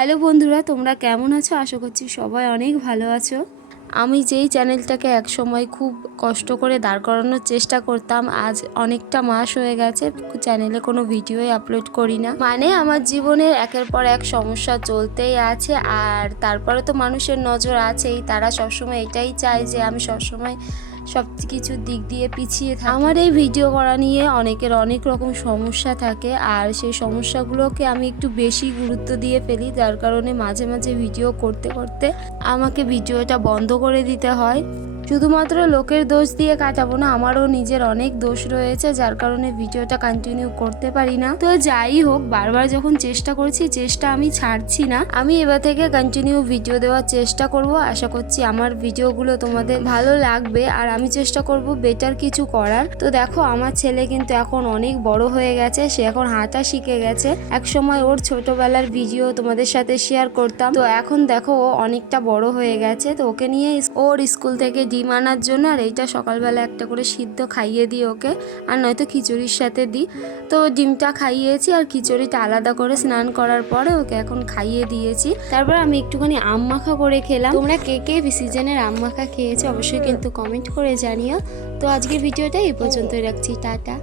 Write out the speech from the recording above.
Hello বন্ধুরা, তোমরা কেমন আছো? আশা করছি সবাই অনেক ভালো আছো। আমি যেই চ্যানেলটাকে একসময় খুব কষ্ট করে দাঁড় করানোর চেষ্টা করতাম, আজ অনেকটা মাস হয়ে গেছে চ্যানেলে কোনো ভিডিওই আপলোড করি না। মানে আমার জীবনের একের পর এক সমস্যা চলতেই আছে, আর তারপরে তো মানুষের নজর আছেই। তারা সবসময় এটাই চায় যে আমি সবসময় সব কিছুর দিক দিয়ে পিছিয়ে থাকি। আমার এই ভিডিও করা নিয়ে অনেকের অনেক রকম সমস্যা থাকে, আর সেই সমস্যাগুলোকে আমি একটু বেশি গুরুত্ব দিয়ে ফেলি, যার কারণে মাঝে মাঝে ভিডিও করতে করতে আমাকে ভিডিওটা বন্ধ করে দিতে হয়। শুধুমাত্র লোকের দোষ দিয়ে কাটাবো না, আমারও নিজের অনেক দোষ রয়েছে, যার কারণে ভিডিওটা কন্টিনিউ করতে পারি না। তো যাই হোক, বারবার যখন চেষ্টা করছি, চেষ্টা আমি ছাড়ছি না। আমি এবার থেকে কন্টিনিউ ভিডিও দেওয়ার চেষ্টা করব। আশা করছি আমার ভিডিওগুলো তোমাদের ভালো লাগবে, আর আমি চেষ্টা করব বেটার কিছু করার। তো দেখো, আমার ছেলে কিন্তু এখন অনেক বড় হয়ে গেছে, সে এখন হাঁটা শিখে গেছে। এক সময় ওর ছোটবেলার ভিডিও তোমাদের সাথে শেয়ার করতাম, তো এখন দেখো ও অনেকটা বড় হয়ে গেছে। তো ওকে নিয়ে ওর স্কুল থেকে ডিম আনার জন্য, আর এইটা সকালবেলা একটা করে সিদ্ধ খাইয়ে দিই ওকে, আর নয়তো খিচুড়ির সাথে দিই। তো ডিমটা খাইয়েছি, আর খিচুড়িটা আলাদা করে স্নান করার পরে ওকে এখন খাইয়ে দিয়েছি। তারপর আমি একটুখানি আম মাখা করে খেলাম। তোমরা কে কে সিজনের আম মাখা খেয়েছো অবশ্যই কিন্তু কমেন্ট করে জানিও। তো আজকের ভিডিওটা এই পর্যন্তই রাখছি, টাটা।